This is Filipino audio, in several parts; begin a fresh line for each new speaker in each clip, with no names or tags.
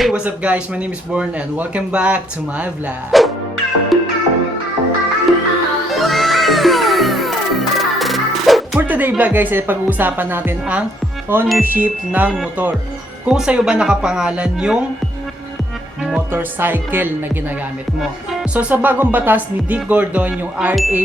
Hey, what's up guys? My name is Born and welcome back to my vlog. For today vlog guys, ay pag-uusapan natin ang ownership ng motor. Kung sa'yo ba nakapangalan yung motorcycle na ginagamit mo. So sa bagong batas ni Dick Gordon, yung RA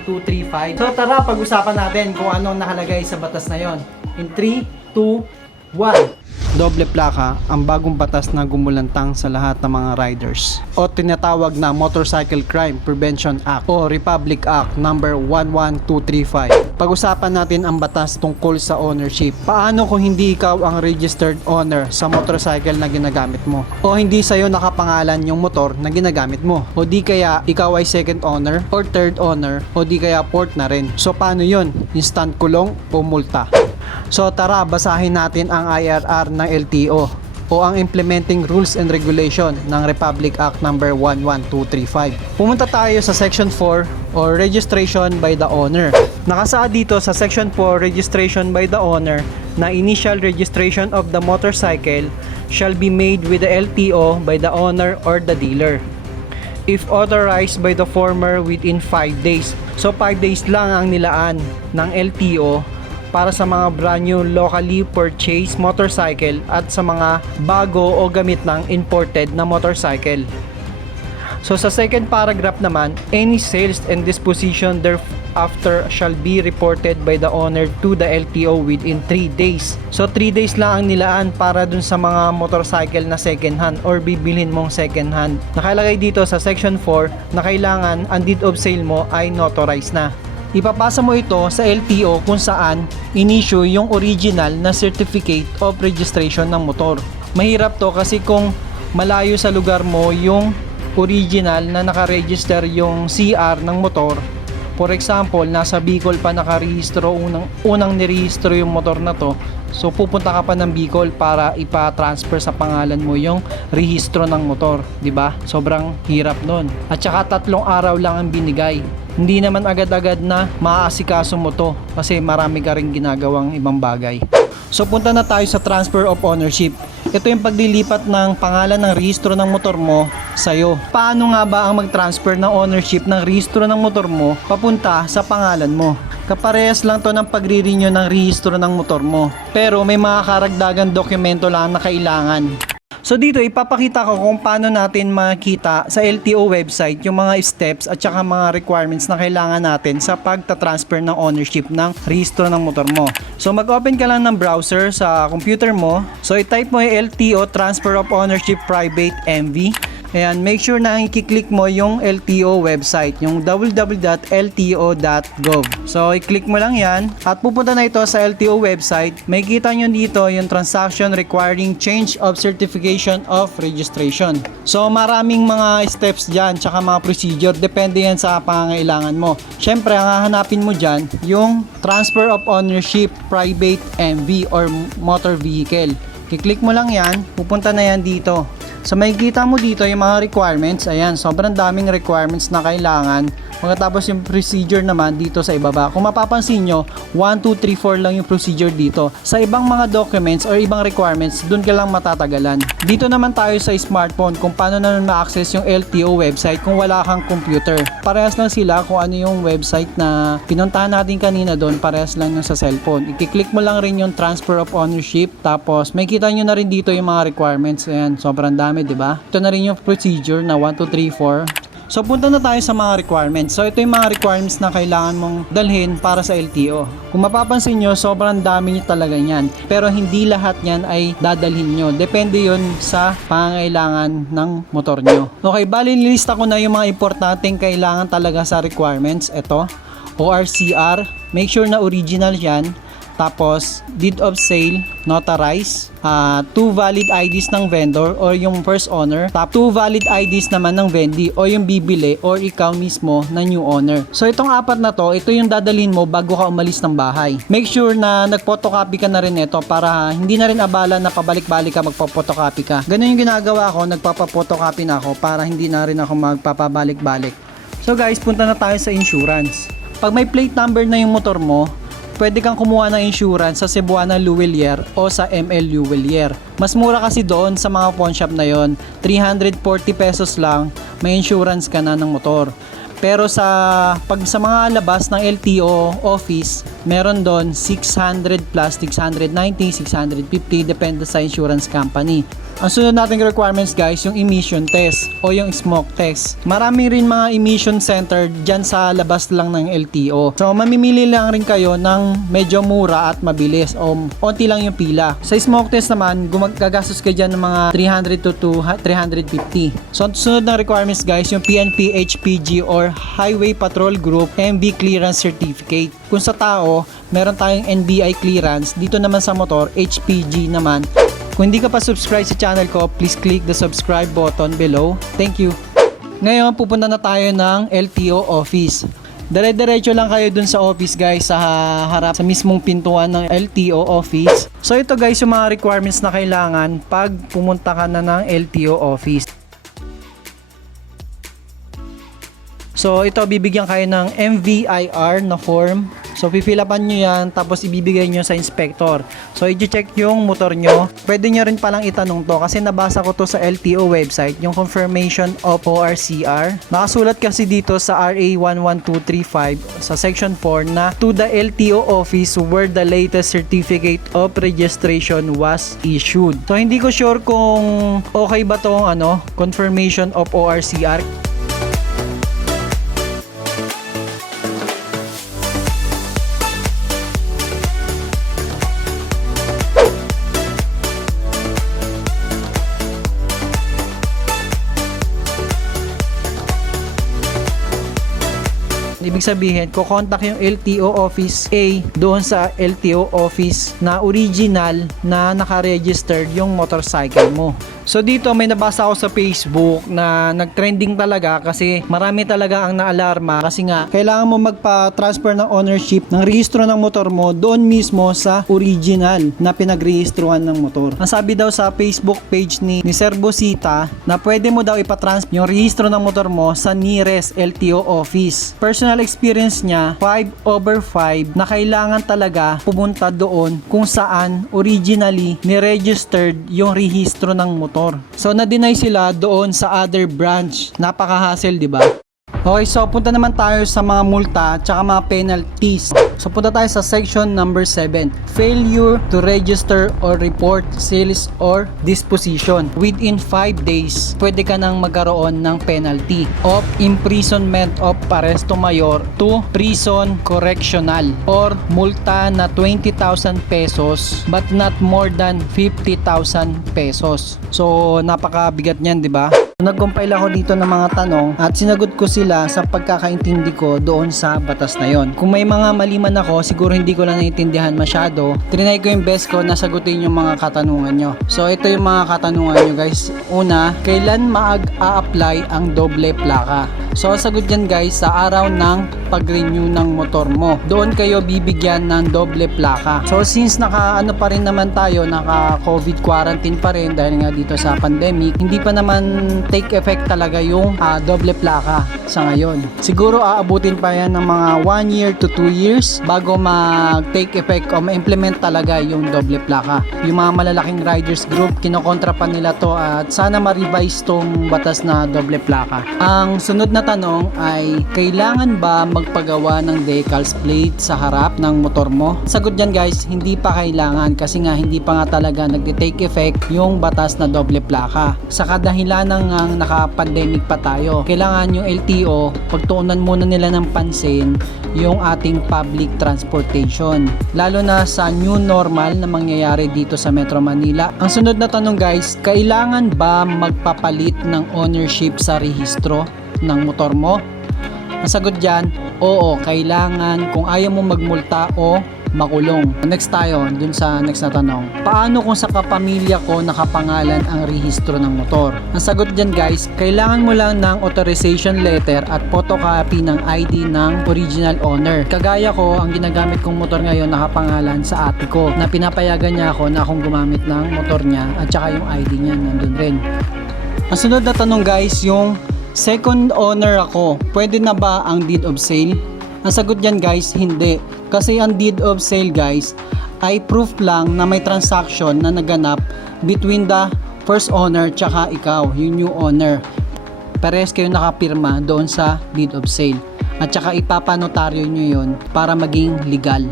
11235. So tara, pag-usapan natin kung anong nakalagay sa batas na yon. In 3, 2, 1. Doble plaka ang bagong batas na gumulantang sa lahat ng mga riders o tinatawag na Motorcycle Crime Prevention Act o Republic Act number 11235. Pag-usapan natin ang batas tungkol sa ownership. Paano kung hindi ikaw ang registered owner sa motorcycle na ginagamit mo? O hindi sa'yo nakapangalan yung motor na ginagamit mo? O di kaya ikaw ay second owner or third owner o di kaya fourth na rin? So paano yun? Instant kulong o multa? So tara, basahin natin ang IRR ng LTO o ang Implementing Rules and Regulation ng Republic Act number 11235. Pumunta tayo sa Section 4 or Registration by the Owner. Nakasaad dito sa Section 4 Registration by the Owner na initial registration of the motorcycle shall be made with the LTO by the owner or the dealer if authorized by the former within 5 days. So 5 days lang ang nilaan ng LTO para sa mga brand new locally purchased motorcycle at sa mga bago o gamit ng imported na motorcycle. So sa second paragraph naman, any sales and disposition thereafter shall be reported by the owner to the LTO within 3 days. So 3 days lang ang nilaan para dun sa mga motorcycle na second hand or bibilhin mong second hand. Nakalagay dito sa section 4 na kailangan ang deed of sale mo ay notarized na. Ipapasa mo ito sa LTO kung saan in-issue yung original na certificate of registration ng motor. Mahirap to kasi kung malayo sa lugar mo yung original na nakaregister yung CR ng motor. For example, nasa Bicol pa nakarehistro unang unang nirehistro yung motor na to. So pupunta ka pa ng Bicol para ipa-transfer sa pangalan mo yung rehistro ng motor, 'di ba? Sobrang hirap nun. At saka tatlong araw lang ang binigay. Hindi naman agad-agad na maaasikaso mo to kasi marami ka ring ginagawang ibang bagay. So punta na tayo sa transfer of ownership. Ito yung paglilipat ng pangalan ng rehistro ng motor mo sa'yo. Paano nga ba ang mag-transfer ng ownership ng rehistro ng motor mo papunta sa pangalan mo? Kaparehas lang to ng pagre-renew ng rehistro ng motor mo. Pero may mga karagdagan dokumento lang na kailangan. So dito ipapakita ko kung paano natin makita sa LTO website yung mga steps at saka mga requirements na kailangan natin sa pagta-transfer ng ownership ng rehistro ng motor mo. So mag-open ka lang ng browser sa computer mo. So i-type mo yung LTO Transfer of Ownership Private MV. Ayan, make sure na i-click mo yung LTO website, yung www.lto.gov. So, i-click mo lang yan at pupunta na ito sa LTO website. May kita nyo dito yung transaction requiring change of certification of registration. So, maraming mga steps dyan, tsaka mga procedure. Depende yan sa pangangailangan mo. Siyempre, ang hahanapin mo dyan, yung transfer of ownership private MV or motor vehicle. Kiklik mo lang yan, pupunta na yan dito. So makikita mo dito yung mga requirements. Ayan, sobrang daming requirements na kailangan. Pagkatapos yung procedure naman dito sa ibaba. Kung mapapansin nyo, 1, 2, 3, 4 lang yung procedure dito. Sa ibang mga documents or ibang requirements, dun ka lang matatagalan. Dito naman tayo sa smartphone kung paano na ma-access yung LTO website kung wala kang computer. Parehas lang sila kung ano yung website na pinuntahan natin kanina doon, parehas lang yung sa cellphone. I-click mo lang rin yung transfer of ownership. Tapos, may kita nyo na rin dito yung mga requirements. Ayan, sobrang dami, di ba? Ito na rin yung procedure na 1, 2, 3, 4. So punta na tayo sa mga requirements. So ito yung mga requirements na kailangan mong dalhin para sa LTO. Kung mapapansin nyo, sobrang dami nyo talaga yan. Pero hindi lahat yan ay dadalhin nyo. Depende yon sa pangangailangan ng motor nyo. Okay, bali nilista ko na yung mga importanteng kailangan talaga sa requirements. Ito, ORCR. Make sure na original yan. Tapos, deed of sale, notarize, uh, two valid IDs ng vendor or yung first owner, tap two valid IDs naman ng vendee o yung bibili or ikaw mismo na new owner. So itong apat na to, ito yung dadalhin mo bago ka umalis ng bahay. Make sure na nagphotocopy ka na rin ito para hindi na rin abala na pabalik-balik ka magpapotocopy ka. Ganun yung ginagawa ko, nagpapapotocopy na ako para hindi na rin ako magpapabalik-balik. So guys, punta na tayo sa insurance. Pag may plate number na yung motor mo, pwede kang kumuha ng insurance sa Cebuana Luwelier o sa ML Luwelier. Mas mura kasi doon sa mga pawn shop na yon, 340 pesos lang, may insurance ka na ng motor. Pero sa pag sa mga labas ng LTO office, meron doon 600 plus 690, 650 depende sa insurance company. Ang sunod nating requirements guys, yung emission test o yung smoke test. Marami rin mga emission center dyan sa labas lang ng LTO. So mamimili lang rin kayo ng medyo mura at mabilis o onti lang yung pila. Sa smoke test naman, gumagagastos kayo dyan ng mga 300 to 200 350. So sunod na requirements guys, yung PNP HPG or Highway Patrol Group MV Clearance Certificate. Kung sa tao, meron tayong NBI clearance. Dito naman sa motor, HPG naman. Kung hindi ka pa subscribe sa channel ko, please click the subscribe button below. Thank you. Ngayon, pupunta na tayo ng LTO office. Dire-diretso lang kayo dun sa office guys sa harap sa mismong pintuan ng LTO office. So ito guys yung mga requirements na kailangan pag pumunta ka na ng LTO office. So ito bibigyan kayo ng MVIR na form. So pipilapan nyo yan tapos ibibigay nyo sa inspector. So i-check yung motor nyo. Pwede nyo rin palang itanong to kasi nabasa ko to sa LTO website yung confirmation of ORCR. Nakasulat kasi dito sa RA 11235 sa section 4 na to the LTO office where the latest certificate of registration was issued. So hindi ko sure kung okay ba tong ano confirmation of ORCR Ibig sabihin, kukontak yung LTO office A doon sa LTO office na original na nakaregistered yung motorcycle mo. So dito may nabasa ako sa Facebook na nagtrending talaga kasi marami talaga ang naalarma kasi nga kailangan mo magpa-transfer ng ownership ng rehistro ng motor mo doon mismo sa original na pinagrehistruhan ng motor. Ang sabi daw sa Facebook page ni, ni Sir Bosita na pwede mo daw ipatransfer yung rehistro ng motor mo sa nearest LTO office. Personal experience niya, 5 over 5 na kailangan talaga pumunta doon kung saan originally ni-registered yung rehistro ng motor. So na-deny sila doon sa other branch. Napaka-hassle, di ba? Okay, so punta naman tayo sa mga multa at mga penalties. So punta tayo sa section number 7. Failure to register or report sales or disposition. Within 5 days, pwede ka nang magkaroon ng penalty of imprisonment of arresto mayor to prison correctional or multa na 20,000 pesos but not more than 50,000 pesos. So napakabigat niyan, 'di ba? Nag-compile ako dito ng mga tanong at sinagot ko sila sa pagkakaintindi ko doon sa batas na yon. Kung may mga mali man ako, siguro hindi ko lang naiintindihan masyado. Trinay ko yung best ko na sagutin yung mga katanungan nyo. So ito yung mga katanungan nyo guys. Una, kailan maag-a-apply ang doble plaka? So sagot yan guys sa araw ng pag-renew ng motor mo. Doon kayo bibigyan ng doble plaka. So since naka ano pa rin naman tayo, naka COVID quarantine pa rin dahil nga dito sa pandemic, hindi pa naman take effect talaga yung ah, doble plaka sa ngayon. Siguro aabutin pa yan ng mga 1 year to 2 years bago mag-take effect o ma-implement talaga yung doble plaka. Yung mga malalaking riders group, kinokontra pa nila to at sana ma-revise tong batas na doble plaka. Ang sunod na tanong ay, kailangan ba magpagawa ng decals plate sa harap ng motor mo? Sagot dyan guys, hindi pa kailangan kasi nga hindi pa nga talaga nagde-take effect yung batas na doble plaka. Sa kadahilan ng ang naka-pandemic pa tayo. Kailangan yung LTO, pagtuunan muna nila ng pansin yung ating public transportation. Lalo na sa new normal na mangyayari dito sa Metro Manila. Ang sunod na tanong guys, kailangan ba magpapalit ng ownership sa rehistro ng motor mo? Ang sagot dyan, oo, kailangan kung ayaw mo magmulta o makulong. Next tayo, dun sa next na tanong. Paano kung sa kapamilya ko nakapangalan ang rehistro ng motor? Ang sagot dyan guys, kailangan mo lang ng authorization letter at photocopy ng ID ng original owner. Kagaya ko, ang ginagamit kong motor ngayon nakapangalan sa ate ko na pinapayagan niya ako na akong gumamit ng motor niya at saka yung ID niya nandun rin. Ang sunod na tanong guys, yung second owner ako, pwede na ba ang deed of sale? Ang sagot dyan guys, hindi. Kasi ang deed of sale guys ay proof lang na may transaction na naganap between the first owner tsaka ikaw, yung new owner. Pares kayo nakapirma doon sa deed of sale. At tsaka ipapanotaryo nyo yun para maging legal.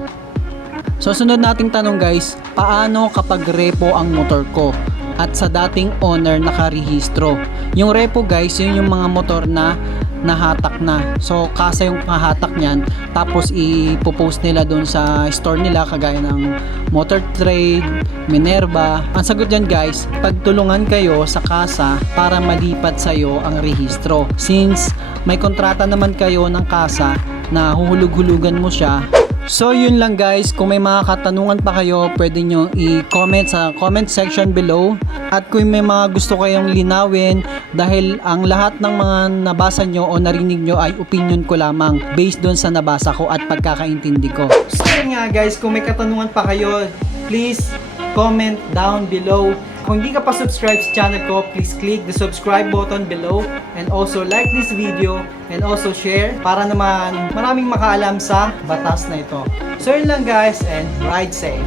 So sunod nating tanong guys, paano kapag repo ang motor ko at sa dating owner nakarehistro? Yung repo guys, yun yung mga motor na nahatak na. So kasa yung nahatak niyan, tapos ipopost nila doon sa store nila kagaya ng Motor Trade, Minerva. Ang sagot dyan guys, pagtulungan kayo sa kasa para malipat sa'yo ang rehistro. Since may kontrata naman kayo ng kasa na huhulug-hulugan mo siya, So yun lang guys, kung may mga katanungan pa kayo, pwede nyo i-comment sa comment section below. At kung may mga gusto kayong linawin, dahil ang lahat ng mga nabasa nyo o narinig nyo ay opinion ko lamang based doon sa nabasa ko at pagkakaintindi ko. So yun nga guys, kung may katanungan pa kayo, please comment down below. Kung hindi ka pa subscribe sa channel ko, please click the subscribe button below and also like this video and also share para naman maraming makaalam sa batas na ito. So yun lang guys and ride safe!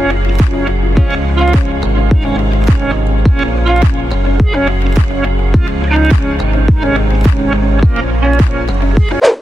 Thank you.